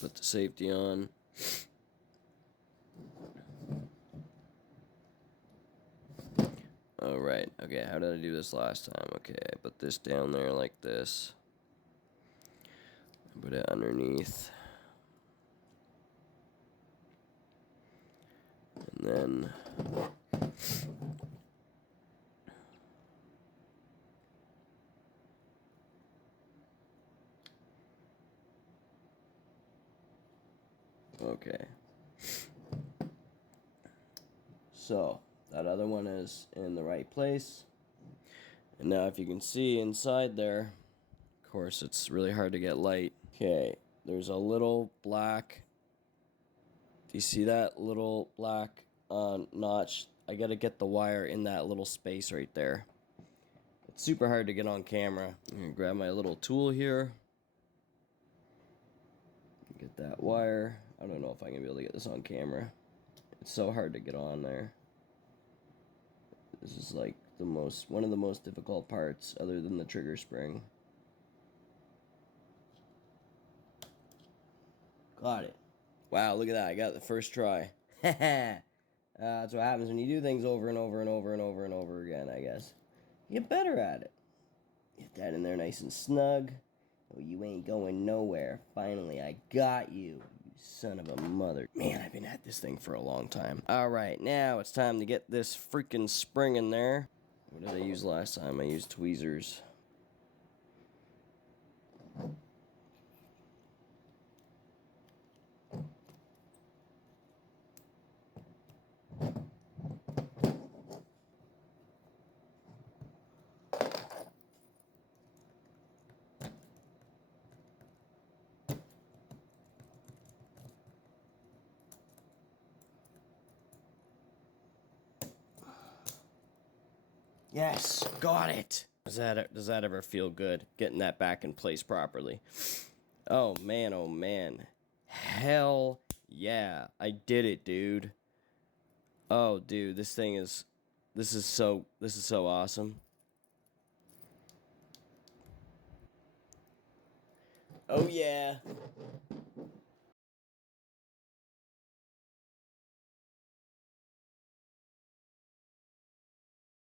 Put the safety on. Alright, okay, how did I do this last time? Okay, I put this down there like this. Put it underneath. And then okay. So, that other one is in the right place. And now if you can see inside there, of course it's really hard to get light. Okay, there's a little black. Do you see that little black notch? I gotta get the wire in that little space right there. It's super hard to get on camera. I'm gonna grab my little tool here. Get that wire. I don't know if I'm gonna be able to get this on camera. It's so hard to get on there. This is like one of the most difficult parts other than the trigger spring. Got it. Wow, look at that. I got it the first try. That's what happens when you do things over and over and over and over and over again, I guess. You get better at it. Get that in there nice and snug. Oh, you ain't going nowhere. Finally, I got you. You son of a mother. Man, I've been at this thing for a long time. Alright, now it's time to get this freaking spring in there. What did I use last time? I used tweezers. Yes, got it. Does that ever feel good? Getting that back in place properly. Oh man, oh man. Hell yeah. I did it, dude. Oh dude, this is so awesome. Oh yeah.